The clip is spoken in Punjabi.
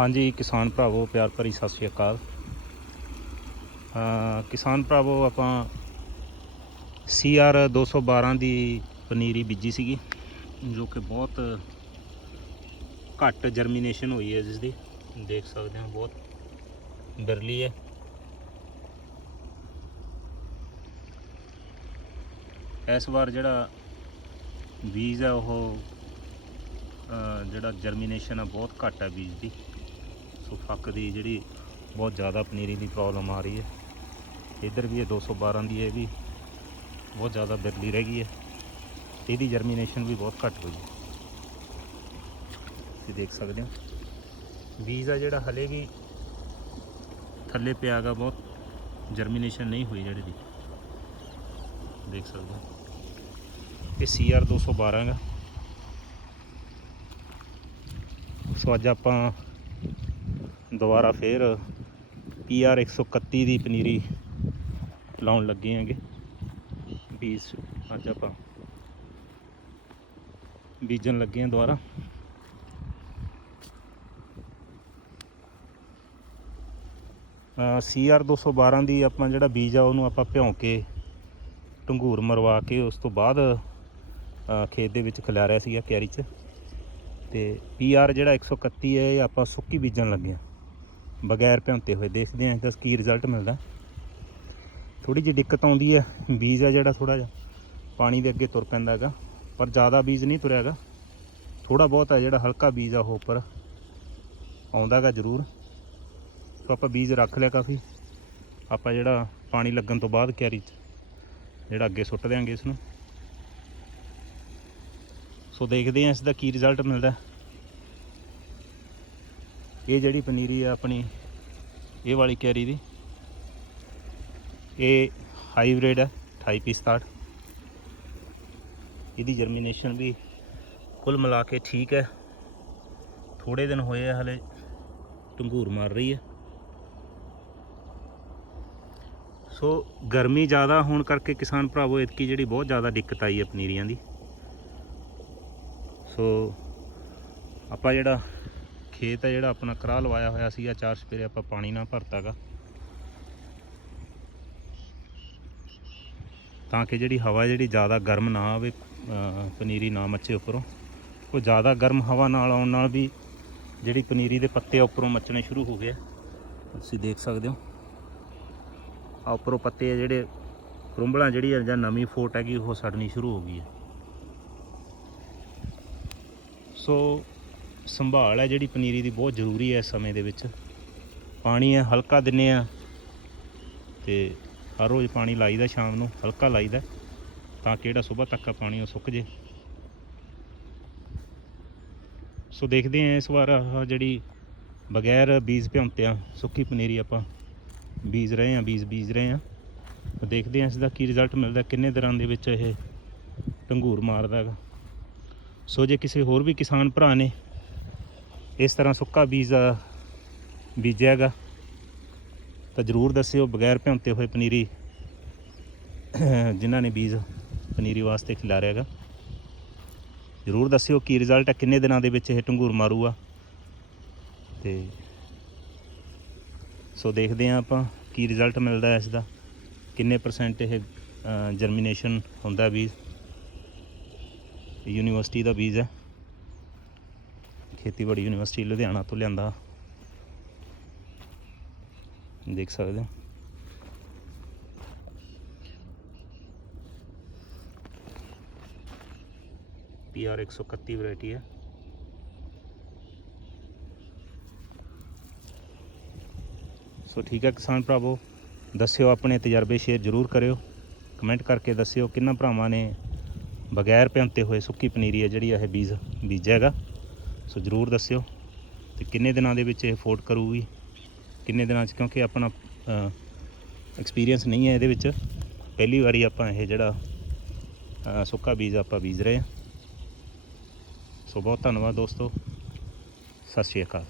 ਹਾਂਜੀ, ਕਿਸਾਨ ਭਰਾਵੋ, ਪਿਆਰ ਭਰੀ ਸਤਿ ਸ਼੍ਰੀ ਅਕਾਲ। ਕਿਸਾਨ ਭਰਾਵੋ, ਆਪਾਂ CR 212 ਦੀ ਪਨੀਰੀ ਬੀਜੀ ਸੀਗੀ, ਜੋ ਕਿ ਬਹੁਤ ਘੱਟ ਜਰਮੀਨੇਸ਼ਨ ਹੋਈ ਹੈ ਜਿਸ ਦੀ ਦੇਖ ਸਕਦੇ ਹੋ, ਬਹੁਤ ਬਿਰਲੀ ਹੈ। ਇਸ ਵਾਰ ਜਿਹੜਾ ਬੀਜ ਹੈ, ਉਹ ਜਿਹੜਾ ਜਰਮੀਨੇਸ਼ਨ ਹੈ, ਬਹੁਤ ਘੱਟ ਹੈ ਬੀਜ ਦੀ। ਸੋ ਫੱਕ ਦੀ ਜਿਹੜੀ ਬਹੁਤ ਜ਼ਿਆਦਾ ਪਨੀਰੀ ਦੀ ਪ੍ਰੋਬਲਮ ਆ ਰਹੀ ਹੈ। ਇੱਧਰ ਵੀ ਇਹ 212 ਦੀ ਹੈ ਇਹ ਵੀ ਬਹੁਤ ਜ਼ਿਆਦਾ ਬਿਰਲੀ ਰਹਿ ਗਈ ਹੈ। ਤੇ ਇਹਦੀ ਜਰਮੀਨੇਸ਼ਨ ਵੀ ਬਹੁਤ ਘੱਟ ਹੋਈ ਹੈ। ਤੁਸੀਂ ਦੇਖ ਸਕਦੇ ਹੋ। ਬੀਜ ਆ ਜਿਹੜਾ ਹਲੇ ਵੀ ਥੱਲੇ ਪਿਆਗਾ ਬਹੁਤ ਜਰਮੀਨੇਸ਼ਨ ਨਹੀਂ ਹੋਈ ਜਿਹੜੀ ਦੀ। ਦੇਖ ਸਕਦੇ ਹੋ। ਇਹ CR 212 ਹੈਗਾ। ਸੋ ਅੱਜ ਆਪਾਂ ਦੁਬਾਰਾ ਫੇਰ PR 131 ਦੀ ਪਨੀਰੀ ਲਾਉਣ ਲੱਗੇ ਆਂਗੇ ਬੀਜ ਅੱਜ ਆਪਾਂ ਬੀਜਣ ਲੱਗੇ ਆਂ ਦੁਬਾਰਾ। CR 212 ਦੀ ਆਪਾਂ ਜਿਹੜਾ ਬੀਜ ਆ, ਉਹਨੂੰ ਆਪਾਂ ਭਿਉਂ ਕੇ ਟੰਗੂਰ ਮਰਵਾ ਕੇ, ਉਸ ਤੋਂ ਬਾਅਦ ਖੇਤ ਦੇ ਵਿੱਚ ਖਿਲਾਰਿਆ ਸੀਗਾ ਕਿਆਰੀ 'ਚ। ਤੇ PR ਜਿਹੜਾ 131 ਹੈ, ਇਹ ਆਪਾਂ ਸੁੱਕੀ ਬੀਜਣ ਲੱਗੇ ਆ ਬਗੈਰ ਭਿਉਂਤੇ ਹੋਏ ਦੇਖਦੇ ਹਾਂ ਇਹਦਾ ਕੀ ਰਿਜ਼ਲਟ ਮਿਲਦਾ। ਥੋੜੀ ਜਿਹੀ ਦਿੱਕਤ ਆਉਂਦੀ ਹੈ ਬੀਜ ਆ ਜਿਹੜਾ ਥੋੜਾ ਜਿਹਾ, ਪਾਣੀ ਦੇ ਅੱਗੇ ਤੁਰ ਪੈਂਦਾ ਹੈਗਾ, ਪਰ ਜ਼ਿਆਦਾ ਬੀਜ ਨਹੀਂ ਤੁਰਿਆ ਹੈਗਾ। ਥੋੜਾ ਬਹੁਤ ਹੈ ਜਿਹੜਾ ਹਲਕਾ ਬੀਜ ਆ ਉਹ ਉੱਪਰ, ਆਉਂਦਾ ਹੈਗਾ ਜ਼ਰੂਰ। ਸੋ ਆਪਾਂ ਬੀਜ ਰੱਖ ਲਿਆ ਕਾਫੀ। ਆਪਾਂ ਜਿਹੜਾ ਪਾਣੀ ਲੱਗਣ ਤੋਂ ਬਾਅਦ ਕਿਆਰੀ 'ਚ, ਜਿਹੜਾ ਅੱਗੇ ਸੁੱਟ ਦਿਆਂਗੇ ਇਸ ਨੂੰ ਸੋ ਦੇਖਦੇ ਹਾਂ ਇਸ ਦਾ ਕੀ ਰਿਜ਼ਲਟ ਮਿਲਦਾ। ਇਹ ਜਿਹੜੀ ਪਨੀਰੀ ਆ ਆਪਣੀ, ਇਹ ਵਾਲੀ ਕੈਰੀ ਦੀ, ਇਹ ਹਾਈਬ੍ਰਿਡ ਹੈ 2867 ਇਹਦੀ ਜਰਮੀਨੇਸ਼ਨ ਵੀ ਕੁੱਲ ਮਿਲਾ ਕੇ ਠੀਕ ਹੈ। ਥੋੜੇ ਦਿਨ ਹੋਏ ਆ, ਹਲੇ ਟੰਗੂਰ ਮਾਰ ਰਹੀ ਹੈ। ਸੋ ਗਰਮੀ ਜ਼ਿਆਦਾ ਹੋਣ ਕਰਕੇ ਕਿਸਾਨ ਭਰਾਵੋ, ਇਤਕੀ ਜਿਹੜੀ ਬਹੁਤ ਜ਼ਿਆਦਾ ਦਿੱਕਤ ਆਈ ਹੈ ਪਨੀਰੀਆਂ ਦੀ। ਸੋ ਆਪਾਂ ਜਿਹੜਾ ਖੇਤ ਹੈ ਜਿਹੜਾ ਆਪਣਾ ਕਰਾਹ ਲਵਾਇਆ ਹੋਇਆ ਸੀਗਾ ਚਾਰ ਸਪੇਰੇ ਆਪਾਂ ਪਾਣੀ ਨਾਲ ਭਰਤਾਗਾ। ਤਾਂ ਕਿ ਜਿਹੜੀ ਹਵਾ ਜਿਹੜੀ ਜ਼ਿਆਦਾ ਗਰਮ ਨਾ ਆਵੇ ਪਨੀਰੀ ਨਾ ਮੱਚੇ ਉੱਪਰੋਂ। ਕੋਈ ਜ਼ਿਆਦਾ ਗਰਮ ਹਵਾ ਨਾਲ ਆਉਣ ਨਾਲ ਵੀ ਜਿਹੜੀ ਪਨੀਰੀ ਦੇ ਪੱਤੇ ਉੱਪਰੋਂ ਮੱਚਣੇ ਸ਼ੁਰੂ ਹੋ ਗਏ ਤੁਸੀਂ ਦੇਖ ਸਕਦੇ ਹੋ। ਆ ਉੱਪਰੋਂ ਪੱਤੇ ਜਿਹੜੇ ਕਰੁੰਬਲਾਂ ਜਿਹੜੀ ਆ, ਜਾਂ ਨਵੀਂ ਫੋਟ ਹੈਗੀ, ਉਹ ਸੜਨੀ ਸ਼ੁਰੂ ਹੋ ਗਈ ਹੈ ਸੋ ਸੰਭਾਲ ਹੈ ਜਿਹੜੀ ਪਨੀਰੀ ਦੀ ਬਹੁਤ ਜ਼ਰੂਰੀ ਹੈ ਇਸ ਸਮੇਂ ਦੇ ਵਿੱਚ। ਪਾਣੀ ਹੈ, ਹਲਕਾ ਦਿੰਨੇ ਆ ਤੇ ਹਰ ਰੋਜ਼ ਪਾਣੀ ਲਾਈਦਾ ਸ਼ਾਮ ਨੂੰ, ਹਲਕਾ ਲਾਈਦਾ ਤਾਂ ਕਿ ਜਿਹੜਾ ਸਵੇਰ ਤੱਕ ਆ ਪਾਣੀ ਉਹ ਸੁੱਕ ਜੇ। ਸੋ ਦੇਖਦੇ ਹਾਂ ਇਸ ਵਾਰ ਆਹ ਜਿਹੜੀ ਬਗੈਰ ਬੀਜ ਭਿਉਂਤਿਆਂ ਸੁੱਕੀ ਪਨੀਰੀ ਆਪਾਂ ਬੀਜ ਰਹੇ ਹਾਂ, ਬੀਜ ਬੀਜ ਰਹੇ ਹਾਂ। ਦੇਖਦੇ ਹਾਂ ਇਸ ਦਾ ਕੀ ਰਿਜ਼ਲਟ ਮਿਲਦਾ, ਕਿੰਨੇ ਦਿਨਾਂ ਦੇ ਵਿੱਚ ਇਹ ਟੰਗੂਰ ਮਾਰਦਾ ਹੈਗਾ। ਸੋ ਜੇ ਕਿਸੇ ਹੋਰ ਵੀ ਕਿਸਾਨ ਭਰਾ ਨੇ ਇਸ ਤਰ੍ਹਾਂ ਸੁੱਕਾ ਬੀਜ ਅ, ਬੀਜਿਆ ਹੈਗਾ ਤਾਂ ਜ਼ਰੂਰ ਦੱਸਿਓ ਬਗੈਰ ਭਿਉਂਤੇ ਹੋਏ ਪਨੀਰੀ ਜਿਨ੍ਹਾਂ ਨੇ ਬੀਜ ਪਨੀਰੀ ਵਾਸਤੇ ਖਿਲਾਰਿਆ ਹੈਗਾ ਜ਼ਰੂਰ ਦੱਸਿਓ ਕੀ ਰਿਜ਼ਲਟ ਹੈ ਕਿੰਨੇ ਦਿਨਾਂ ਦੇ ਵਿੱਚ ਇਹ ਟੰਗੂਰ ਮਾਰੂਗਾ। ਤੇ ਸੋ ਦੇਖਦੇ ਹਾਂ ਆਪਾਂ ਕੀ ਰਿਜ਼ਲਟ ਮਿਲਦਾ ਹੈ ਇਸ ਦਾ ਕਿੰਨੇ ਪਰਸੈਂਟ ਇਹ ਜਰਮੀਨੇਸ਼ਨ ਹੁੰਦਾ ਬੀਜ। ਯੂਨੀਵਰਸਿਟੀ ਦਾ ਬੀਜ ਹੈ। ਖੇਤੀਬਾੜੀ ਯੂਨੀਵਰਸਿਟੀ ਲੁਧਿਆਣਾ ਤੋਂ ਲਿਆਂਦਾ। ਦੇਖ ਸਕਦੇ ਹੋ। PR 131 ਵੈਰਾਈਟੀ ਹੈ। ਸੋ ਠੀਕ ਹੈ ਕਿਸਾਨ ਭਰਾਵੋ, ਦੱਸਿਓ ਆਪਣੇ ਤਜਰਬੇ ਸ਼ੇਅਰ ਜ਼ਰੂਰ ਕਰਿਓ। ਕਮੈਂਟ ਕਰਕੇ ਦੱਸਿਓ ਕਿੰਨਾ ਭਰਾਵਾਂ ਨੇ ਬਗੈਰ ਭਿਉਂਤੇ ਹੋਏ ਸੁੱਕੀ ਪਨੀਰੀ ਹੈ ਜਿਹੜੀ ਇਹ ਬੀਜ ਬੀਜਿਆ ਹੈਗਾ ਸੋ ਜ਼ਰੂਰ ਦੱਸਿਓ ਤੇ ਕਿੰਨੇ ਦਿਨਾਂ ਦੇ ਵਿੱਚ ਇਹ ਫੋਟ ਕਰੂਗੀ? ਕਿੰਨੇ ਦਿਨਾਂ 'ਚ? ਕਿਉਂਕਿ ਆਪਣਾ ਐਕਸਪੀਰੀਅੰਸ ਨਹੀਂ ਹੈ ਇਹਦੇ ਵਿੱਚ। ਪਹਿਲੀ ਵਾਰੀ ਆਪਾਂ ਇਹ ਜਿਹੜਾ ਸੁੱਕਾ ਬੀਜ ਆਪਾਂ ਬੀਜ ਰਹੇ ਹਾਂ। ਸੋ ਬਹੁਤ ਧੰਨਵਾਦ ਦੋਸਤੋ। ਸਤਿ ਸ਼੍ਰੀ ਅਕਾਲ।